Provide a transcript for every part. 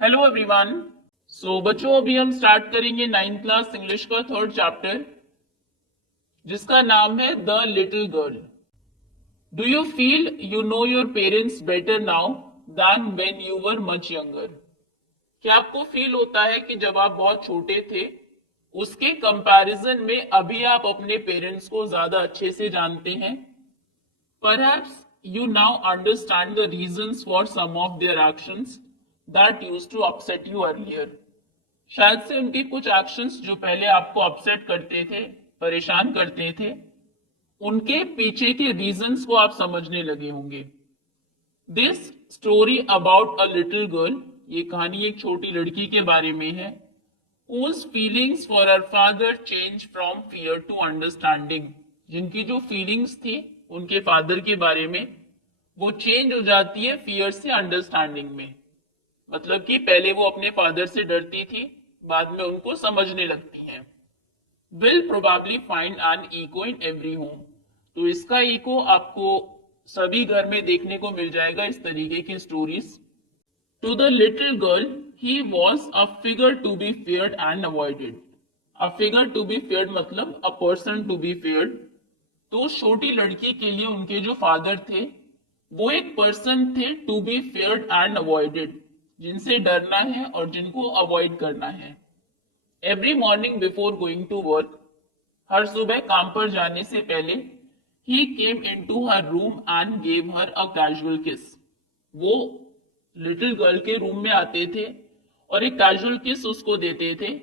Hello everyone. बच्चों अभी हम स्टार्ट करेंगे 9th क्लास इंग्लिश का थर्ड चैप्टर जिसका नाम है the little girl. Do you feel you know your parents better now than when you were much younger? क्या आपको फील होता है कि जब आप बहुत छोटे थे उसके कंपैरिजन में अभी आप अपने पेरेंट्स को ज्यादा अच्छे से जानते हैं? Perhaps you now understand the reasons for some of their actions that used to upset you earlier. शायद से उनके कुछ एक्शंस जो पहले आपको अपसेट करते थे, परेशान करते थे, उनके पीछे के रीजंस को आप समझने लगे होंगे। This story about a little girl, ये कहानी एक छोटी लड़की के बारे में है, whose feelings for her father changed from fear to understanding, जिनकी जो फीलिंग्स थी उनके फादर के बारे में वो चेंज हो जाती है फियर से अंडरस्टैंडिंग में। मतलब कि पहले वो अपने फादर से डरती थी, बाद में उनको समझने लगती हैं। Will probably find an echo in every home, तो इसका इको आपको सभी घर में देखने को मिल जाएगा इस तरीके की stories. To the little girl he was a figure to be feared and avoided. A figure to be feared मतलब a person to be feared। तो छोटी लड़की के लिए उनके जो फादर थे वो एक पर्सन थे to be feared and avoided, जिनसे डरना है और जिनको अवॉइड करना है। Every morning before going to work, हर सुबह काम पर जाने से पहले, he came in to her room and gave her a casual kiss. वो लिटिल गर्ल के रूम में आते थे और एक कैजुअल किस उसको देते थे।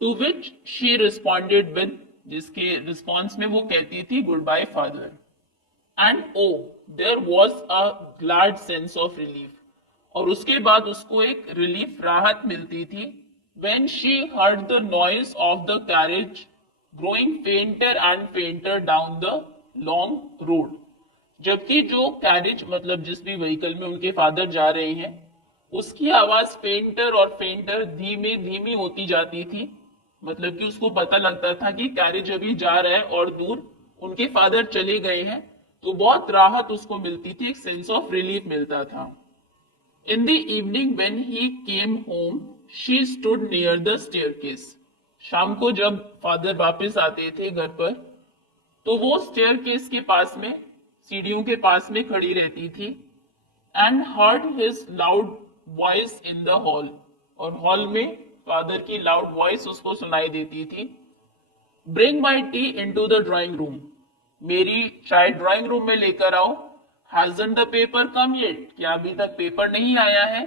To which she responded with, जिसके रिस्पॉन्स में वो कहती थी goodbye father. And oh there was a glad sense of relief, और उसके बाद उसको एक रिलीफ राहत मिलती थी। when she heard the noise of the carriage growing fainter and fainter down the long road, जबकि जो कैरेज मतलब जिस भी व्हीकल में उनके फादर जा रहे हैं उसकी आवाज फेंटर और फेंटर धीमे धीमी होती जाती थी। मतलब कि उसको पता लगता था कि कैरेज अभी जा रहा है और दूर उनके फादर चले गए हैं, तो बहुत राहत उसको मिलती थी, एक सेंस ऑफ रिलीफ मिलता था। In the evening when he came home, she stood near the staircase. शाम को जब फादर वापस आते थे घर पर तो वो स्टेयरकेस के पास में, सीढ़ियों के पास में खड़ी रहती थी। And heard his loud voice in the hall, और हॉल में फादर की लाउड वॉइस उसको सुनाई देती थी। Bring my tea into the drawing room, मेरी चाय ड्राइंग रूम में लेकर आओ। Hasn't the paper come yet? क्या अभी तक पेपर नहीं आया है?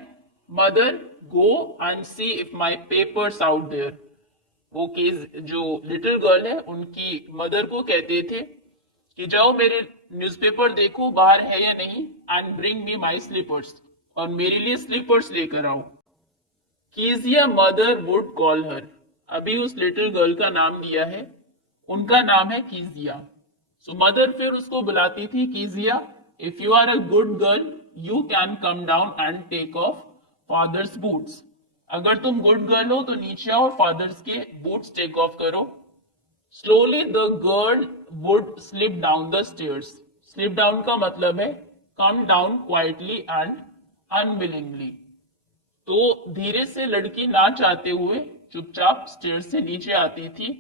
Mother, go and see if my paper's out there. वो केस जो लिटिल गर्ल है उनकी मदर को कहते थे कि जाओ मेरे न्यूज़पेपर देखो बाहर है या नहीं, and bring me my slippers, और मेरे लिए स्लीपर्स लेकर आओ। Kezia mother would call her, अभी उस लिटिल गर्ल का नाम दिया है, उनका नाम है कीजिया। सो मदर फिर उसको बुलाती थी, कीजिया if you are a good girl you can come down and take off father's boots, अगर तुम गुड गर्ल हो तो नीचे आओ और फादर्स के बूट्स टेक ऑफ करो। Slowly the girl would slip down the stairs, slip down का मतलब है come down quietly and unwillingly. तो धीरे से लड़की ना चाहते हुए चुपचाप स्टेयर्स से नीचे आती थी।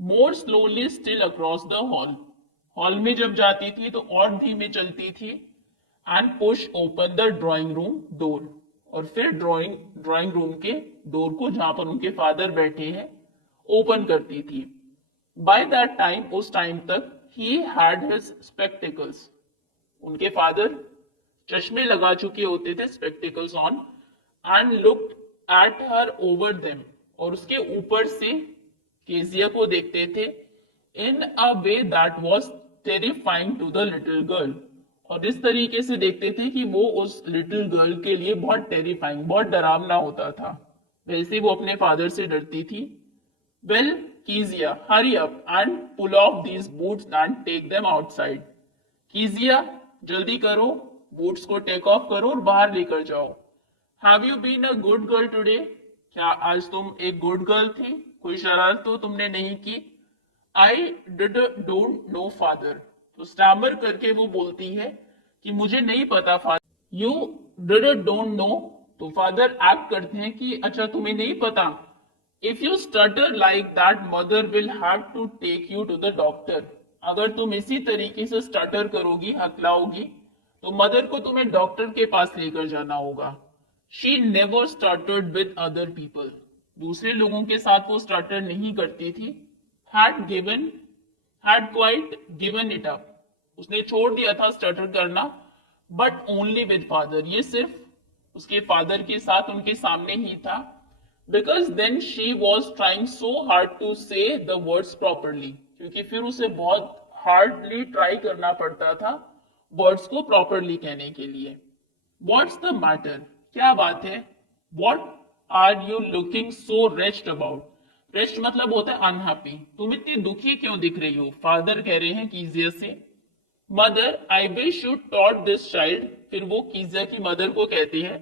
मोर slowly still across the hall, hall में जब जाती थी तो और धीमे चलती थी। And push open the drawing room door, और फिर ड्राइंग रूम के डोर को जहां पर उनके फादर बैठे हैं ओपन करती थी। बाय दैट टाइम, उस टाइम तक, ही हैड हिज स्पेक्टिकल्स, उनके फादर चश्मे लगा चुके होते थे, spectacles on, and looked at her over them, और उसके ऊपर से केजिया को देखते थे। In a way that was terrifying to the little girl, और इस तरीके से देखते थे कि वो उस लिटिल गर्ल के लिए बहुत टेरिफाइंग, बहुत डरावना होता था, वैसे वो अपने फादर से डरती थी। Well Kezia, hurry up and pull off these boots and take them outside, Kezia जल्दी करो, बूट्स को टेक ऑफ करो और बाहर लेकर जाओ। Have you been a good girl today, क्या आज तुम एक गुड गर्ल थी, कोई शरारत तो तुमने नहीं की। आई डोंट नो फादर, तो स्टैमर करके वो बोलती है कि मुझे नहीं पता फादर। यू डोंट नो तो फादर एक्ट करते हैं कि अच्छा तुम्हें नहीं पता, if you stutter like that mother will have to take you to the doctor. अगर तुम इसी तरीके से स्टटर करोगी, हकलाओगी, तो मदर को तुम्हें डॉक्टर के पास लेकर जाना होगा। She never started with other people, दूसरे लोगों के साथ वो स्टार्टर नहीं करती थी। Had quite given it up, उसने छोड़ दिया था स्टार्टर करना, बट ओनली विद फादर, ये सिर्फ उसके फादर के साथ उनके सामने ही था। Because then she was trying so hard to say the words properly, क्योंकि फिर उसे बहुत हार्डली ट्राई करना पड़ता था वर्ड्स को प्रॉपरली कहने के लिए। व्हाट्स द मैटर, क्या बात है? What are you looking so rest about? Rest मतलब होता है अनहैप्पी, तुम इतनी दुखी क्यों दिख रही हो? फादर कह रहे हैं कीजिया से। Mother I wish you taught this child, फिर वो कीजिया की मदर को कहती है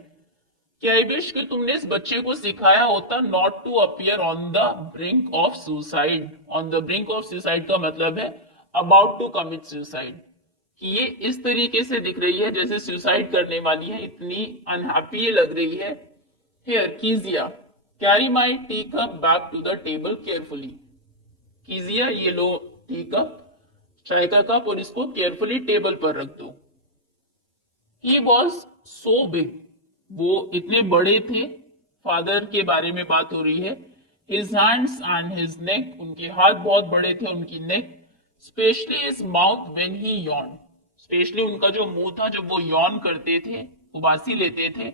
कि आई विश कि तुमने इस बच्चे को सिखाया होता not to appear on the brink of suicide. On the brink of suicide का मतलब है अबाउट टू कमिट सुसाइड, कि ये इस तरीके से दिख रही है जैसे सुसाइड करने वाली है, इतनी अनहैप्पी ये लग रही है। Here Kezia carry my tea cup back to the table carefully. Kezia ये लो टी कप, चाय का कप, और इसको केयरफुली टेबल पर रख दो। ही वॉज सो बिग, वो इतने बड़े थे, फादर के बारे में बात हो रही है। His hands and his neck, उनके हाथ बहुत बड़े थे, उनकी neck. Specially his mouth when he yawn, specially उनका जो मुंह था जब वो यॉन करते थे, उबासी लेते थे,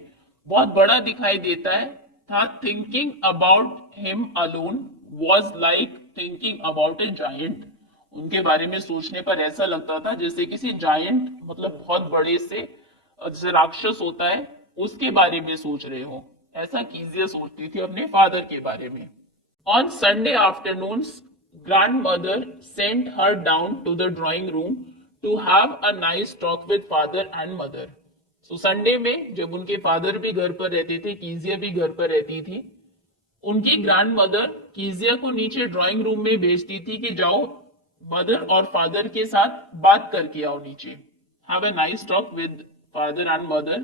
बहुत बड़ा दिखाई देता है था। Thinking about him alone was like thinking about A giant, उनके बारे में सोचने पर ऐसा लगता था जैसे किसी जायंट, मतलब बहुत बड़े से, जैसे राक्षस होता है उसके बारे में सोच रहे हो, ऐसा कीजिया सोचती थी अपने फादर के बारे में। On Sunday afternoons grandmother sent her down to the drawing room to have a nice talk with father and mother. So Sunday में जब उनके फादर भी घर पर रहते थे, कीजिया भी घर पर रहती थी, उनकी ग्रैंड मदर कीजिया को नीचे ड्राइंग रूम में भेजती थी कि जाओ मदर और फादर के साथ बात करके आओ नीचे, have a nice talk with father and mother.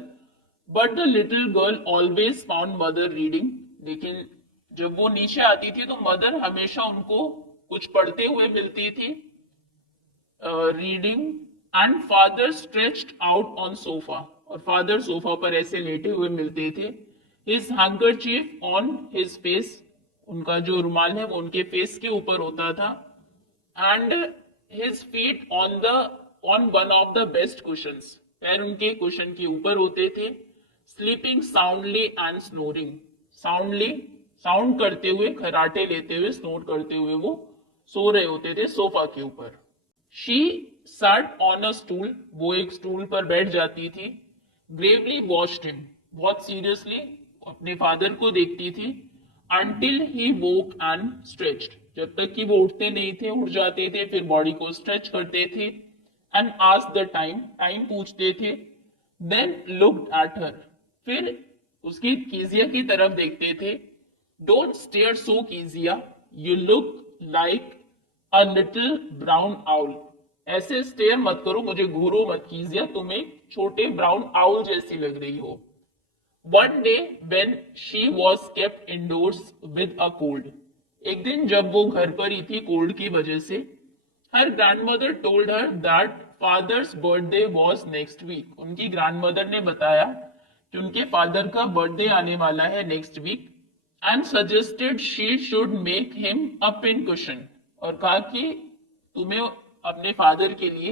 But the little girl always found mother reading, लेकिन जब वो नीचे आती थी तो मदर हमेशा उनको कुछ पढ़ते हुए मिलती थी, reading. And father stretched out on sofa, और फादर सोफा पर ऐसे लेटे हुए मिलते थे। His handkerchief on his face, उनका जो रुमाल है वो उनके फेस के ऊपर होता था। And his feet on one of the best cushions, पैर उनके कुशन के ऊपर होते थे। Sleeping soundly and snoring, soundly sound करते हुए, खराटे लेते हुए, स्नोर करते हुए वो सो रहे होते थे सोफा के ऊपर। She sat on a stool, वो एक स्टूल पर बैठ जाती थी। ग्रेवली वॉच्ड हिम, बहुत सीरियसली अपने फादर को देखती थी। Until he woke and stretched, जब तक कि वो उठते नहीं थे, उठ जाते थे, फिर बॉडी को स्ट्रेच करते थे। And asked the time, time पूछते थे। देन लुक्ड एट हर, फिर उसकी कीजिया की तरफ देखते थे। Don't stare so Kezia, you look like a little brown owl, ऐसे स्टेयर मत करो, मुझे घूरो मत कीजिया, तुम एक छोटे ब्राउन आउल जैसी लग रही हो। One day when she was kept indoors with a cold, एक दिन जब वो घर पर ही थी कोल्ड की वजह से, her grandmother told her that father's birthday was next week, उनकी ग्रैंडमदर ने बताया कि उनके फादर का बर्थडे आने वाला है next week. And suggested she should make him a pin cushion, और कहा कि तुम्हें अपने फादर के लिए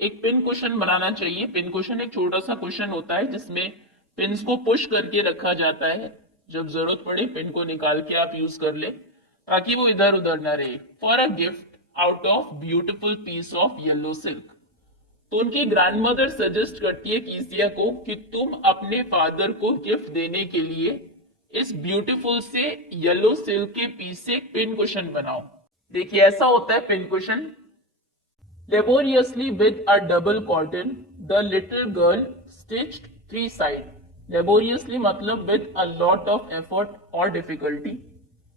एक पिन कुशन बनाना चाहिए। पिन कुशन एक छोटा सा कुशन होता है जिसमें पिन्स को पुश करके रखा जाता है, जब जरूरत पड़े पिन को निकाल के आप यूज कर ले, ताकि वो इधर उधर ना रहे। For a gift out of beautiful piece of yellow silk, तो उनकी ग्रैंडमदर सजेस्ट करती है कीजिया को कि तुम अपने फादर को गिफ्ट देने के लिए इस ब्यूटीफुल से येलो सिल्क के पीस से एक पिन कुशन बनाओ। देखिए ऐसा होता है pin cushion. Laboriously with a double cotton the little girl stitched 3 side, laboriously मतलब with a lot of effort और डिफिकल्टी,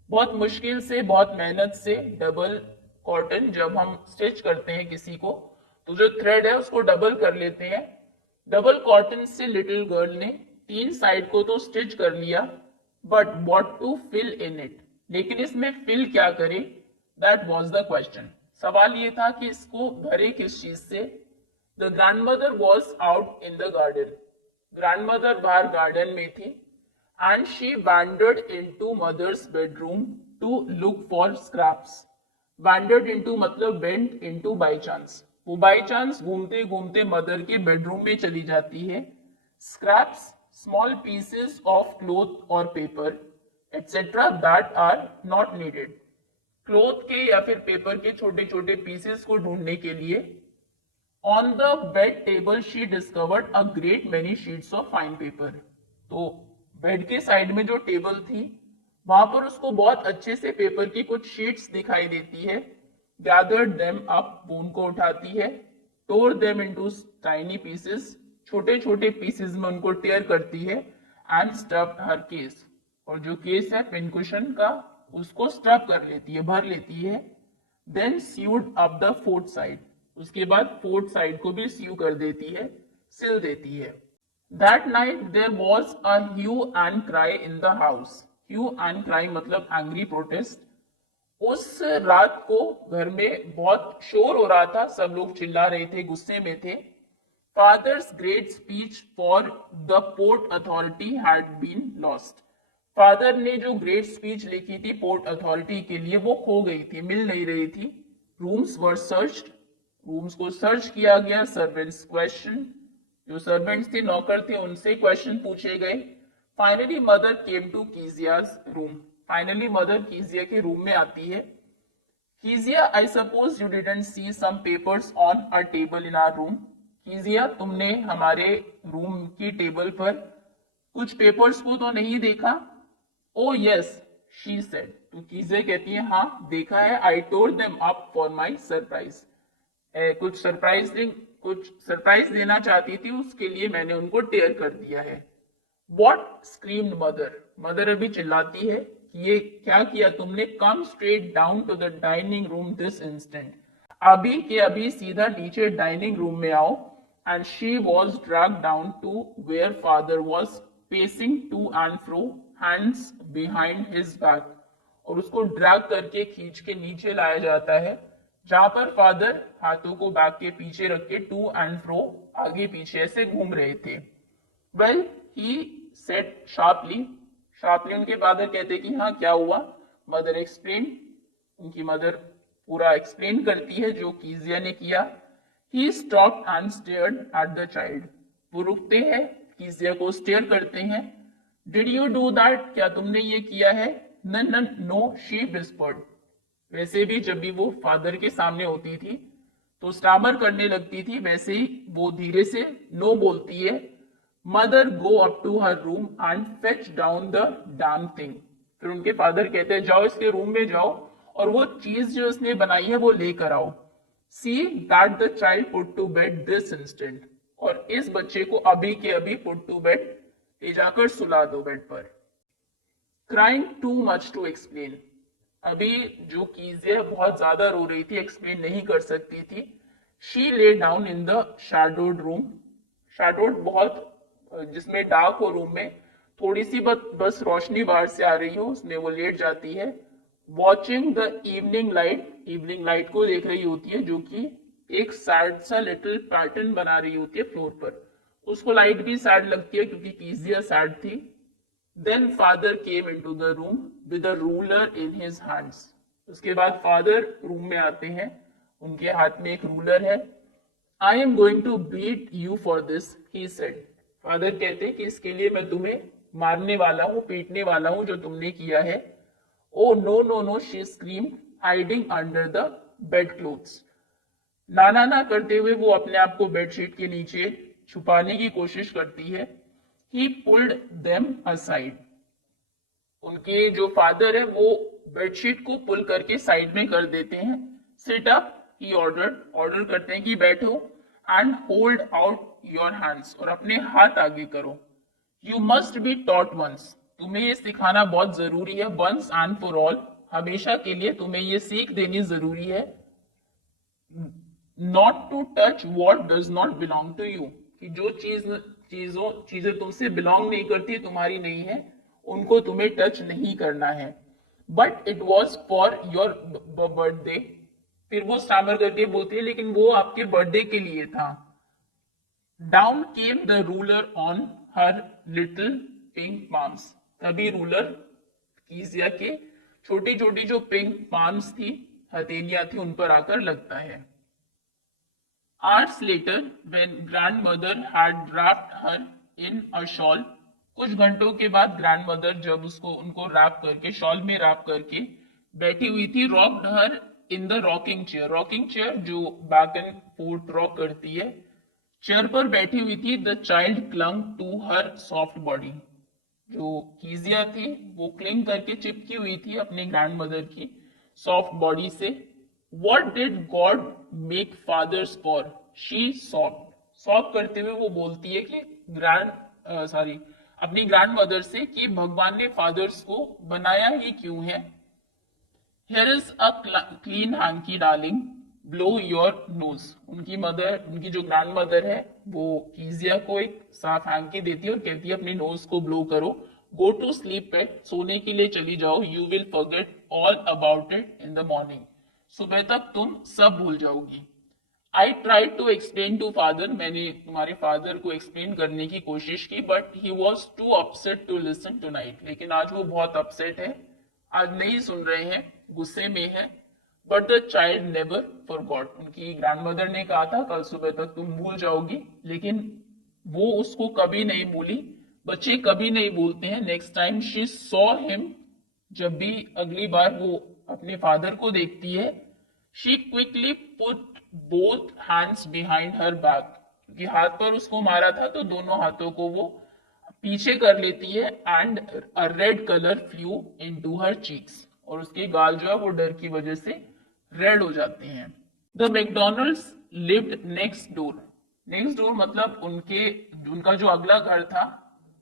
बहुत मुश्किल से, बहुत मेहनत से। डबल कॉटन, जब हम स्टिच करते हैं किसी को तो जो थ्रेड है उसको डबल कर लेते हैं। डबल कॉटन से लिटिल गर्ल ने 3 साइड को तो स्टिच कर लिया, but what to fill in it, लेकिन इसमें फिल क्या करे, दैट वाज द क्वेश्चन। सवाल ये था कि इसको भरे किस चीज से। The grandmother was out in the garden, grandmother बाहर गार्डन में थी, and she wandered into mother's bedroom to look for scraps. Wandered into मतलब वेंट इनटू बाय चांस, वो बाय चांस घूमते घूमते मदर के बेडरूम में चली जाती है। Scraps, small pieces of cloth और paper et cetera that are not needed, cloth के या फिर पेपर के छोटे छोटे पीसेस को ढूंढने के लिए। On the bed table she discovered a great many sheets of fine paper, तो बेड के साइड में जो टेबल थी वहां पर उसको बहुत अच्छे से पेपर की कुछ शीट्स दिखाई देती है। गैदर्ड देम अप, वो उनको उठाती है। टोर देम इनटू टाइनी पीसेस, छोटे छोटे पीसेस में उनको टेयर करती है। एंड स्टफ्ड हर केस, और जो केस है पिनकुशन का उसको स्टफ कर लेती है, भर लेती है। Then sewed up the fourth side, उसके बाद फोर्थ साइड को भी सीव कर देती है, सिल देती है। That night there was a hue and cry in the house, hue and cry मतलब एंग्री प्रोटेस्ट। उस रात को घर में बहुत शोर हो रहा था, सब लोग चिल्ला रहे थे, गुस्से में थे। Father's great speech for the port authority had been lost, father ने जो ग्रेट स्पीच लिखी थी पोर्ट अथॉरिटी के लिए वो खो गई थी, मिल नहीं रही थी। रूम्स वर सर्च्ड, रूम्स को सर्च किया गया। सर्वेंट्स क्वेश्चन, जो सर्वेंट्स थे नौकर थे उनसे क्वेश्चन पूछे गए। Finally mother came to Kezia's room, finally mother Kezia के रूम में आती है। Kezia, I suppose you didn't see some papers on a table in our room, Kezia तुमने हमारे रूम की टेबल पर कुछ पेपर्स को तो नहीं देखा। ओ यस शी सेड, तो कीजिया कहती है हाँ देखा है। I told them up for my surprise, कुछ सरप्राइज देना चाहती थी, उसके लिए मैंने उनको टेयर कर दिया है। वॉट स्क्रीम्ड मदर, मदर अभी चिल्लाती है कि ये क्या किया तुमने। Come straight down to the dining room this instant, अभी के अभी सीधा नीचे डाइनिंग रूम में आओ। And she was drag down to where father was pacing to and fro, hands behind his back, और उसको ड्रैग करके खींच के नीचे लाया जाता है जहां पर फादर हाथों को बैक के पीछे रख के टू एंड फ्रो, आगे पीछे ऐसे घूम रहे थे। Well he said sharply, sharply उनके फादर कहते कि हाँ क्या हुआ। मदर एक्सप्लेन, उनकी मदर पूरा एक्सप्लेन करती है जो कीजिया ने किया। He stopped and stared at the child, वो रुकते हैं, कीजिया को स्टेयर करते हैं। डिड यू डू दैट, क्या तुमने ये किया है। नो शी विस्पर्ड, वैसे भी जब भी वो फादर के सामने होती थी तो स्टामर करने लगती थी, वैसे ही वो धीरे से नो बोलती है। Mother go up to her room and fetch down the damn thing, फिर उनके फादर कहते हैं जाओ इसके रूम में जाओ और वो चीज जो उसने बनाई है वो लेकर आओ। See that the child put to bed this instant, और इस बच्चे को अभी के अभी पुट टू बेड, ले जाकर सुला दो बेड पर। Crying too much to explain, अभी जो कीजिया बहुत ज्यादा रो रही थी, एक्सप्लेन नहीं कर सकती थी। She lay down in the shadowed room, shadowed बहुत जिसमें डार्क हो रूम में, थोड़ी सी बस रोशनी बाहर से आ रही हो उसमें वो लेट जाती है। Watching the evening light, evening light को देख रही होती है जो कि एक सैड सा लिटिल पैटर्न बना रही होती है फ्लोर पर, उसको लाइट भी सैड लगती है क्योंकि कीजिया सैड थी। Then father came into the room with a ruler in his hands, उसके बाद फादर रूम में आते हैं, उनके हाथ में एक रूलर है। I am going to beat you for this, he said, father कहते हैं कि इसके लिए मैं तुम्हें मारने वाला हूं, पीटने वाला हूं जो तुमने किया है। Oh no no no she scream hiding under the bedclothes, नाना ना करते हुए वो अपने आप को बेडशीट के नीचे छुपाने की कोशिश करती है। ही पुल्ड देम असाइड, उनके जो फादर है वो बेडशीट को पुल करके साइड में कर देते हैं। सिट अप, ही ऑर्डर करते हैं कि बैठो। And hold out your hands, और अपने हाथ आगे करो। You must be taught once, तुम्हें ये सिखाना बहुत जरूरी है। वंस एंड फॉर ऑल, हमेशा के लिए तुम्हें ये सीख देनी जरूरी है। Not to touch what does not belong to you, कि जो चीजें तुमसे बिलोंग नहीं करती, तुम्हारी नहीं है, उनको तुम्हें टच नहीं करना है। But it was for your birthday. फिर वो स्टैमर करके बोलती है लेकिन वो आपके बर्थडे के लिए था। Down came the ruler on her little pink palms. तभी रूलर कीजिया के छोटी छोटी जो पिंक पाम्स थी, हथेलियां थी, उन पर आकर लगता है। Hours later, when grandmother had wrapped her in a shawl, कुछ घंटों के बाद ग्रैंडमदर जब उसको उनको रैप करके, शॉल में रैप करके बैठी हुई थी, rocked her in the rocking chair. Rocking chair जो बैक एंड फोर्थ रॉक करती है, चेयर पर बैठी हुई थी। The child clung to her soft body. जो कीजिया थी वो क्लिंग करके चिपकी हुई थी अपने ग्रैंडमदर की सॉफ्ट बॉडी से। What did God make fathers for, she soft करते हुए वो बोलती है कि अपनी ग्रैंडमदर से कि भगवान ने फादर्स को बनाया ही क्यों है। Here is a clean hanky darling, blow your nose. उनकी जो ग्रैंड मदर है वो कीजिया को एक साफ हैंकी देती है और कहती है अपनी नोज को ब्लो करो। गो टू स्लीप पेट, सोने के लिए चली जाओ। You will forget all about it in the morning, सुबह तक तुम सब भूल जाओगी। I try to explain to father, मैंने तुम्हारे फादर को एक्सप्लेन करने की कोशिश की, but he was too upset to listen tonight. लेकिन आज वो बहुत अपसेट है, आज नहीं सुन रहे हैं, गुस्से में है। But the child never forgot, उनकी ग्रैंडमदर ने कहा था कल सुबह तक तुम भूल जाओगी, लेकिन वो उसको कभी नहीं भूली। बच्चे कभी नहीं भूलते हैं। Next time she saw him, जब भी अगली बार वो अपने फादर को देखती है, she quickly put both hands behind her back, क्योंकि हाथ पर उसको मारा था तो दोनों हाथों को वो पीछे कर लेती है। And a red colour flu into her cheeks, और उसके गाल जो है वो डर की वजह से रेड हो जाते हैं। The McDonald's lived next door. Next door मतलब उनका जो अगला घर था,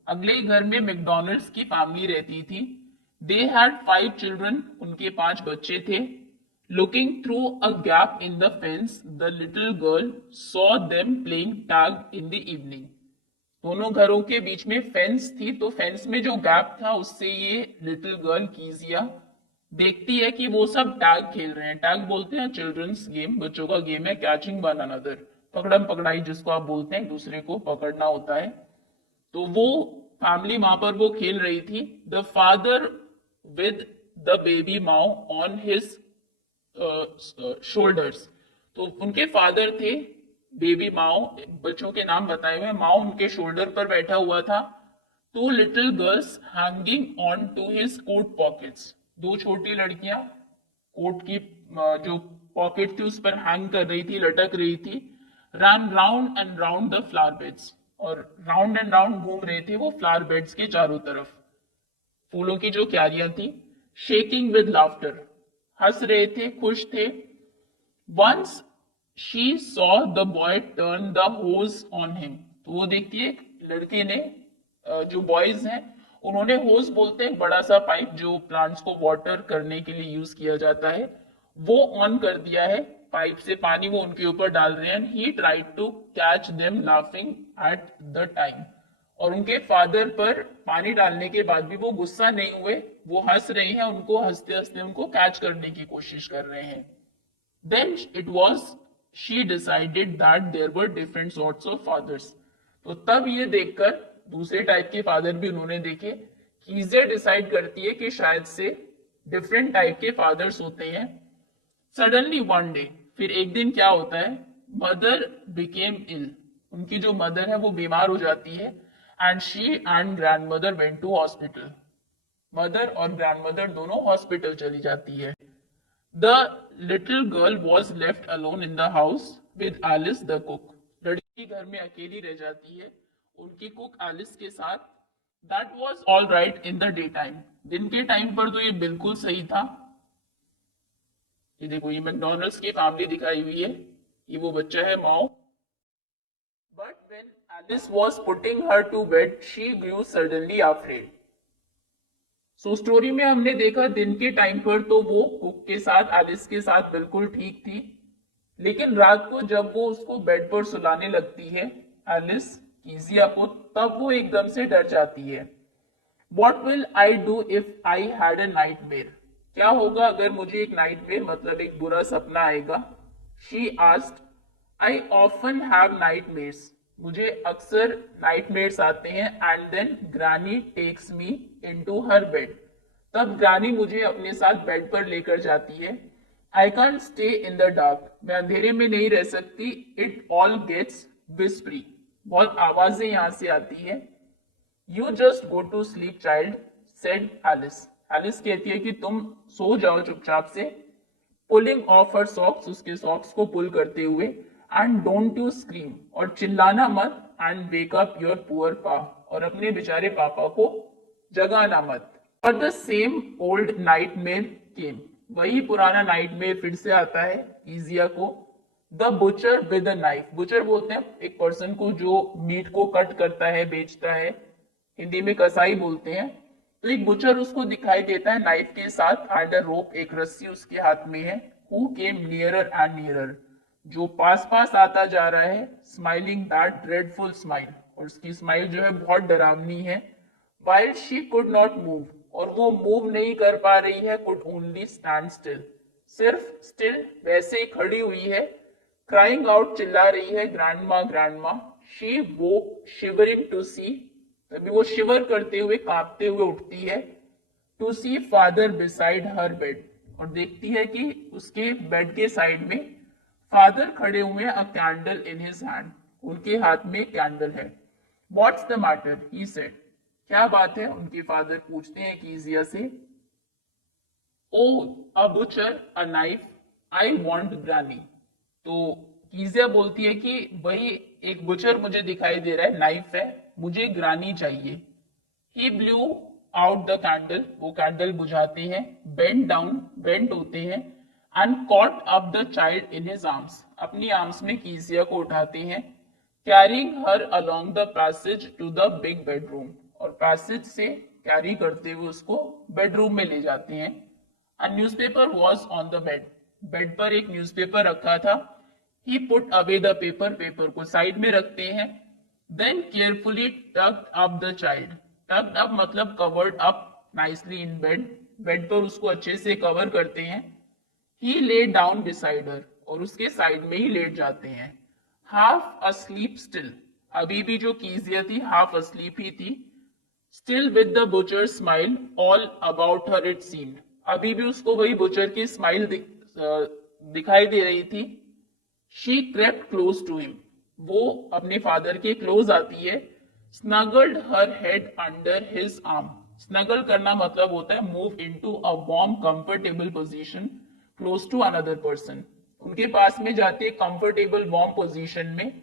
अगले ही घर में मैकडोनल्ड्स की फैमिली रहती थी। दे हैड 5 चिल्ड्रन, उनके 5 बच्चे थे। Looking through a gap in the fence, the little girl saw them playing tag in the evening. दोनों घरों के बीच में फेंस थी, तो फेंस में जो गैप था उससे ये लिटिल गर्ल कीजिया देखती है कि वो सब टैग खेल रहे हैं। टैग बोलते हैं चिल्ड्रंस गेम, बच्चों का गेम है, कैचिंग वन अनदर, पकड़म पकड़ाई जिसको आप बोलते हैं, दूसरे को पकड़ना होता है। तो वो फैमिली वहां पर वो खेल रही थी। The father with the baby Mao on his shoulders, तो उनके फादर थे, बेबी माओ, बच्चों के नाम बताए हुए, माओ उनके शोल्डर पर बैठा हुआ था। 2 little girls hanging on to his coat pockets, 2 छोटी लड़कियां कोट की जो पॉकेट थी उस पर हैंग कर रही थी, लटक रही थी। Run round and round the flower beds, और राउंड एंड राउंड घूम रहे थे वो फ्लावर बेड्स के चारों तरफ, फूलों की जो क्यारियां थी। शेकिंग विद लाफ्टर, हंस रहे थे, खुश थे। Once she saw the boy turn the hose on him, तो वो देखती है लड़के ने, जो बॉयज हैं उन्होंने, होज बोलते हैं बड़ा सा पाइप जो प्लांट्स को वाटर करने के लिए यूज किया जाता है, वो ऑन कर दिया है। पाइप से पानी वो उनके ऊपर डाल रहे हैं। He tried to catch them laughing at the time, और उनके फादर पर पानी डालने के बाद भी वो गुस्सा नहीं हुए, वो हंस रहे हैं, उनको हंसते हंसते उनको कैच करने की कोशिश कर रहे हैं। Then it was she decided that there were different sorts of fathers. तो तब ये देखकर दूसरे टाइप के फादर भी उन्होंने देखे। कीजिया डिसाइड करती है कि शायद से डिफरेंट टाइप के फादर्स होते हैं। सडनली वन डे, फिर एक दिन क्या होता है, मदर बिकेम इल, उनकी जो मदर है वो बीमार हो जाती है। And she and grandmother went to hospital, mother और ग्रैंडमदर दोनों हॉस्पिटल चली जाती है। The little girl was left alone in the house with Alice the cook. लड़की घर में अकेली रह जाती है उनकी कुक एलिस के साथ। That was all right in the daytime. दिन के टाइम पर तो ये बिल्कुल सही था। ये देखो, ये मैकडोनल्ड्स की फैमिली दिखाई हुई है, ये वो बच्चा है माओ। But when Alice was putting her to bed, she grew suddenly afraid. So story में हमने देखा दिन के टाइम पर तो वो कुक के साथ, एलिस के साथ बिल्कुल ठीक थी, लेकिन रात को जब वो उसको बेड पर सुलाने लगती है, एलिस कीजिया को, तब वो एकदम से डर जाती है। What will I do if I had a nightmare? क्या होगा अगर मुझे एक नाइटमेयर मतलब एक बुरा सपना आएगा? She asked, I often have nightmares. मुझे अक्सर नाइटमेयर्स आते हैं and then Granny takes me into her bed. तब ग्रानी मुझे अपने साथ बेड पर लेकर जाती है। I can't stay in the dark. मैं अंधेरे में नहीं रह सकती। It all gets whispery. बहुत आवाजें यहाँ से आती है। You just go to sleep, child, said Alice. Alice कहती है कि तुम सो जाओ चुपचाप से। Pulling off her socks, उसके सॉक्स को पुल करते हुए, and don't you scream, और चिल्लाना मत, and wake up your poor pa, और अपने बेचारे पापा को जगाना मत। But the same old nightmare came. वही पुराना नाइटमेयर फिर से आता है कीजिया को। The butcher with a knife, butcher बोलते हैं एक पर्सन को जो मीट को कट करता है, बेचता है, हिंदी में कसाई बोलते हैं। तो एक बुचर उसको दिखाई देता है नाइफ के साथ, एंड अ रोप, एक रस्सी उसके हाथ में है। Who came nearer and nearer, जो पास पास आता जा रहा है, स्माइलिंग दैट ड्रेडफुल स्माइल, और उसकी स्माइल जो है बहुत डरावनी है। While she could not move, और वो मूव नहीं कर पा रही है, कुड ओनली स्टैंड स्टिल, सिर्फ स्टिल वैसे ही खड़ी हुई है। क्राइंग आउट, चिल्ला रही है, grandma grandma. She woke shivering to see, तभी वो शिवर करते हुए, कांपते हुए उठती है। To see father beside her bed, और देखती है कि उसके बेड के साइड में फादर खड़े हुए हैं, a candle in his hand, उनके हाथ में कैंडल है। What's the matter, he said, क्या बात है, उनके फादर पूछते हैं कीजिया से। Oh a butcher a knife, I want granny, तो कीजिया बोलती है कि वही एक बुचर मुझे दिखाई दे रहा है, नाइफ है, मुझे ग्रानी चाहिए। He blew out the candle, वो कैंडल बुझाते हैं, बेंड डाउन, बेंड होते हैं, and caught up the child in his arms, अपनी आर्म्स में कीजिया को उठाते हैं। Carrying her along the passage to the big bedroom, और पैसेज से कैरी करते हुए उसको बेडरूम में ले जाते हैं। A newspaper was on the bed, bed पर एक न्यूज़पेपर रखा था। He put away the paper, paper को साइड में रखते हैं। Then carefully tucked up the child, tucked up मतलब covered up nicely in bed, bed पर उसको अच्छे से कवर करते हैं। ही ले डाउन बिसाइड हर, और उसके साइड में ही लेट जाते हैं। हाफ अस्लीप स्टिल, अभी भी जो कीजिया थी हाफ अस्लीप ही थी। Still with the butcher smile all about her it seemed, अभी भी उसको वही बुचर की स्माइल दिखाई दे रही थी। She crept close to him, वो अपने फादर के क्लोज आती है। Snuggled her head under his arm, snuggle करना मतलब होता है move into a warm comfortable position close to another person, उनके पास में जाते कंफर्टेबल वार्म पोजीशन में,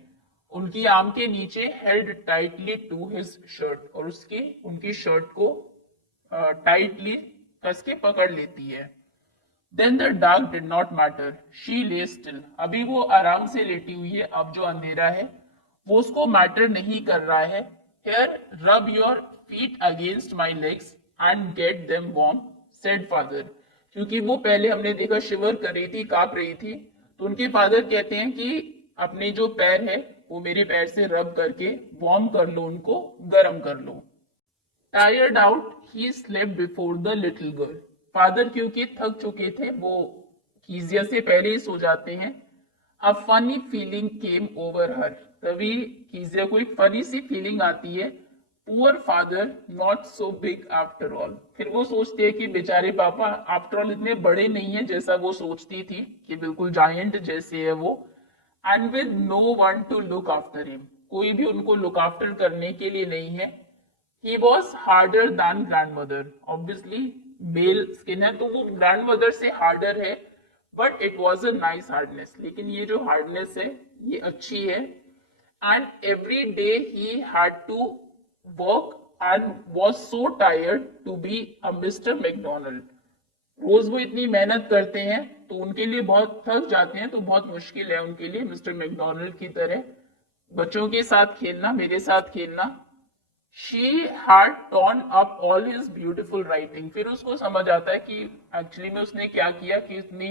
उनकी आर्म के नीचे, held tightly to his shirt, और उसकी उनकी शर्ट को टाइटली कस के पकड़ लेती है। Then the dark did not matter, she lay still, अभी वो आराम से लेटी हुई है, अब जो अंधेरा है वो उसको मैटर नहीं कर रहा है। Here rub your feet against my legs and get them warm, said father, क्योंकि वो पहले हमने देखा शिवर कर रही थी, कांप रही थी, तो उनके फादर कहते हैं कि अपने जो पैर है वो मेरे पैर से रब करके वार्म कर लो, उनको गर्म कर लो। Tired out he slept before the little girl, father क्योंकि थक चुके थे, वो कीजिया से पहले ही सो जाते हैं। A funny feeling came over हर, तभी कीजिया को एक फनी सी फीलिंग आती है। Poor father not so big after all, फिर वो सोचते हैं कि बेचारे पापा आफ्टर ऑल इतने बड़े नहीं है जैसा वो सोचती थी, कि बिल्कुल जायंट जैसे है वो। And with no one to look after him, कोई भी उनको लुक आफ्टर करने के लिए नहीं है। He was harder than grandmother, obviously male skin है तो वो ग्रैंडमदर से हार्डर है, but it was a nice hardness, लेकिन ये जो हार्डनेस है ये अच्छी है। And every day he had to work and was so tired to be a Mister McDonald, रोज वो इतनी मेहनत करते हैं तो उनके लिए बहुत थक जाते हैं, तो बहुत मुश्किल है उनके लिए मिस्टर मैकडोनल्ड की तरह बच्चों के साथ खेलना, मेरे साथ खेलना। She had torn up all his beautiful writing, फिर उसको समझ आता है कि एक्चुअली में उसने क्या किया कि इतनी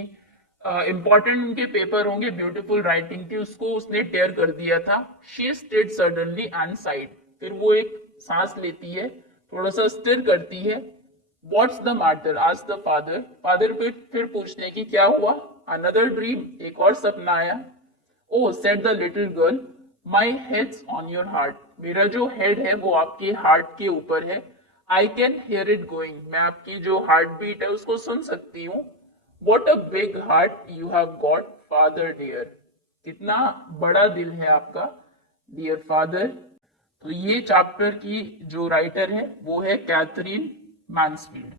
इंपॉर्टेंट उनके पेपर होंगे, ब्यूटीफुल राइटिंग थी, उसको उसने टेयर कर दिया था। She stayed suddenly and sighed, फिर वो एक सांस लेती है, थोड़ा सा स्टिर करती है। व्हाट्स द मैटर आज द फादर, फादर फिर पूछते हैं कि क्या हुआ। अनदर ड्रीम, एक और सपना आया। Oh said the little girl, my head's on your heart, मेरा जो हेड है वो आपके हार्ट के ऊपर है। I can hear it going, मैं आपकी जो हार्ट बीट है उसको सुन सकती हूँ। What a big heart you have got father dear, कितना बड़ा दिल है आपका डियर फादर। तो ये चैप्टर की जो राइटर है वो है कैथरीन मैन्सफील्ड।